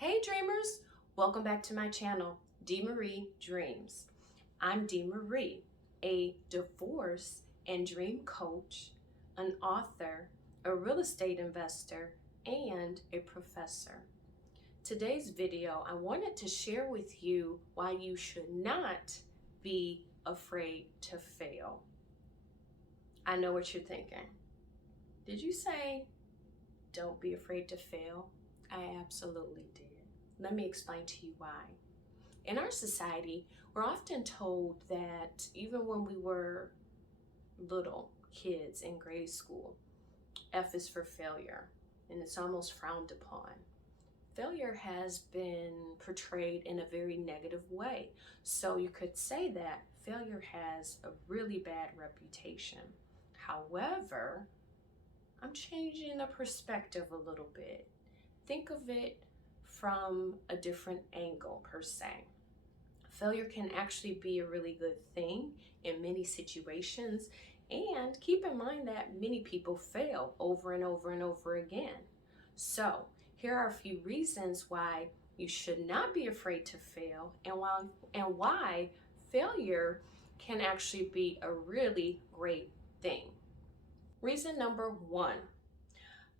Hey dreamers, welcome back to my channel, D. Marie Dreams. I'm D. Marie, a divorce and dream coach, an author, a real estate investor, and a professor. Today's video, I wanted to share with you why you should not be afraid to fail. I know what you're thinking. Did you say, don't be afraid to fail? I absolutely did. Let me explain to you why. In our society, we're often told that even when we were little kids in grade school, F is for failure, and it's almost frowned upon. Failure has been portrayed in a very negative way. So you could say that failure has a really bad reputation. However, I'm changing the perspective a little bit. Think of it from a different angle per se. Failure can actually be a really good thing in many situations, and keep in mind that many people fail over and over and over again. So here are a few reasons why you should not be afraid to fail, and why failure can actually be a really great thing. Reason number one,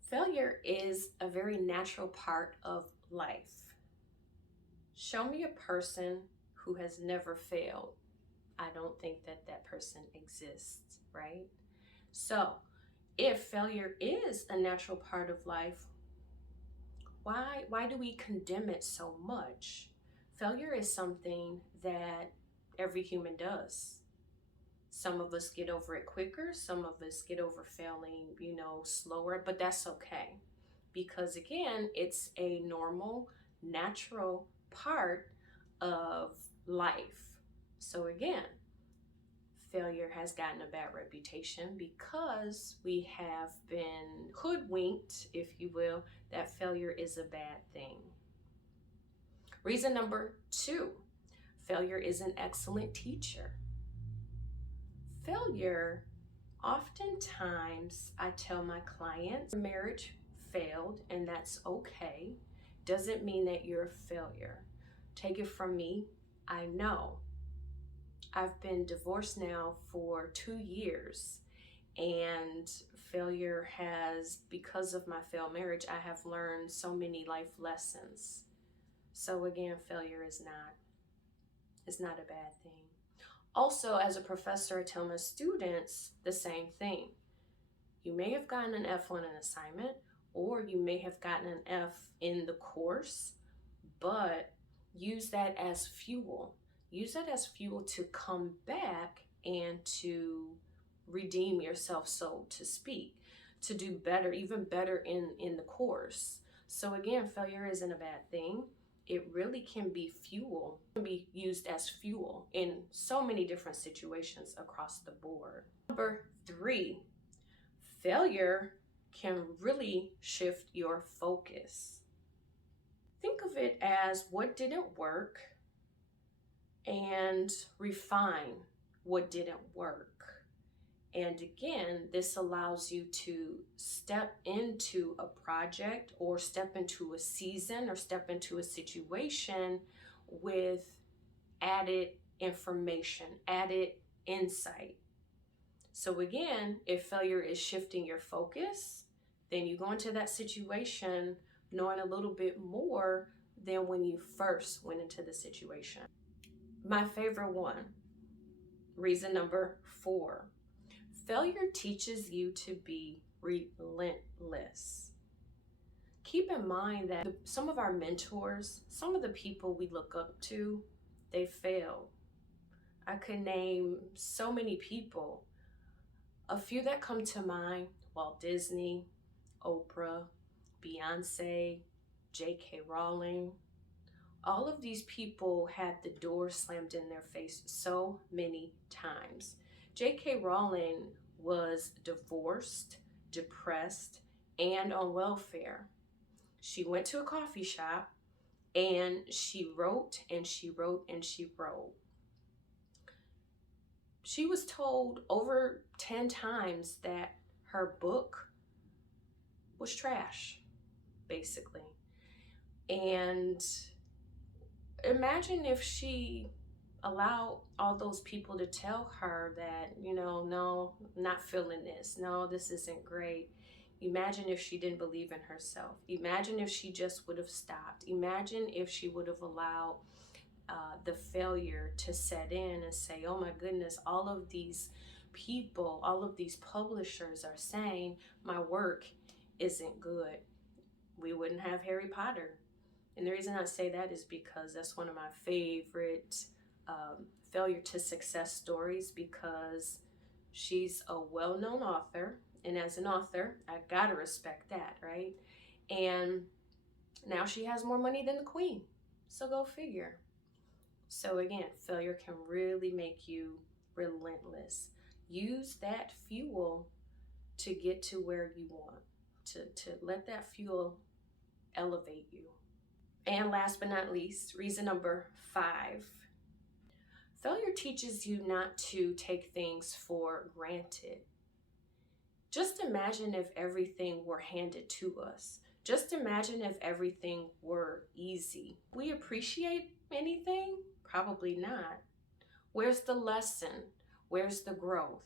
failure is a very natural part of life. Show me a person who has never failed. I don't think that that person exists, right? So, if failure is a natural part of life, why do we condemn it so much? Failure is something that every human does. Some of us get over it quicker, some of us get over failing, slower, but that's okay. Because again, it's a normal, natural part of life. So again, failure has gotten a bad reputation because we have been hoodwinked, if you will, that failure is a bad thing. Reason number two, failure is an excellent teacher. Failure, oftentimes I tell my clients, marriage failed and that's okay. Doesn't mean that you're a failure. Take it from me, I know. I've been divorced now for 2 years, and failure has, because of my failed marriage, I have learned so many life lessons. So again, failure is not a bad thing. Also, as a professor, I tell my students the same thing. You may have gotten an F on an assignment, or you may have gotten an F in the course, but use that as fuel. Use that as fuel to come back and to redeem yourself, so to speak, to do better, even better in the course. So again, failure isn't a bad thing. It really can be fuel, it can be used as fuel in so many different situations across the board. Number three, failure can really shift your focus. Think of it as what didn't work and refine what didn't work. And again, this allows you to step into a project or step into a season or step into a situation with added information, added insight. So again, if failure is shifting your focus, then you go into that situation knowing a little bit more than when you first went into the situation. My favorite one, reason number four, failure teaches you to be relentless. Keep in mind that some of our mentors, some of the people we look up to, they failed. I could name so many people. A few that come to mind: Walt Disney, Oprah, Beyonce, J.K. Rowling. All of these people had the door slammed in their face so many times. J.K. Rowling was divorced, depressed, and on welfare. She went to a coffee shop and she wrote and she wrote and she wrote. She was told over 10 times that her book was trash, basically. And imagine if she allowed all those people to tell her that, no, not feeling this. No, this isn't great. Imagine if she didn't believe in herself. Imagine if she just would have stopped. Imagine if she would have allowed the failure to set in and say, oh my goodness, all of these people, all of these publishers are saying my work isn't good. We wouldn't have Harry Potter. And the reason I say that is because that's one of my favorite failure to success stories, because she's a well-known author. And as an author, I gotta respect that, right? And now she has more money than the queen. So go figure. So again, failure can really make you relentless. Use that fuel to get to where you want, to let that fuel elevate you. And last but not least, reason number 5. Failure teaches you not to take things for granted. Just imagine if everything were handed to us. Just imagine if everything were easy. We appreciate anything? Probably not. Where's the lesson? Where's the growth?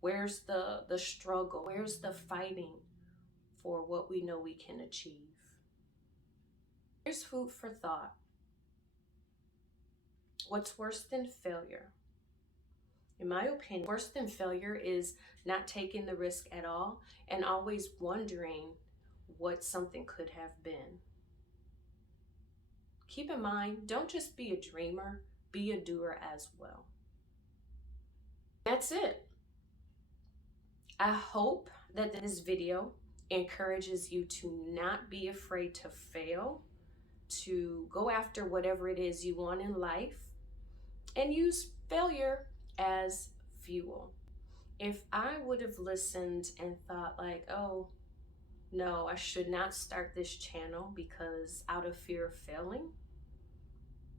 Where's the struggle? Where's the fighting for what we know we can achieve? Here's food for thought. What's worse than failure? In my opinion, worse than failure is not taking the risk at all and always wondering what something could have been. Keep in mind, don't just be a dreamer, be a doer as well. That's it. I hope that this video encourages you to not be afraid to fail, to go after whatever it is you want in life, and use failure as fuel. If I would have listened and thought like, oh, no, I should not start this channel because out of fear of failing,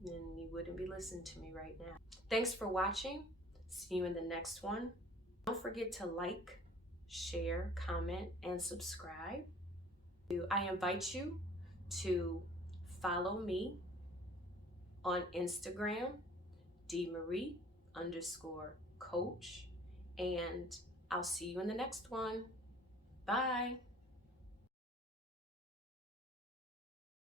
then you wouldn't be listening to me right now. Thanks for watching. See you in the next one. Don't forget to like, share, comment, and subscribe. I invite you to follow me on Instagram, dmarie_coach, and I'll see you in the next one. Bye.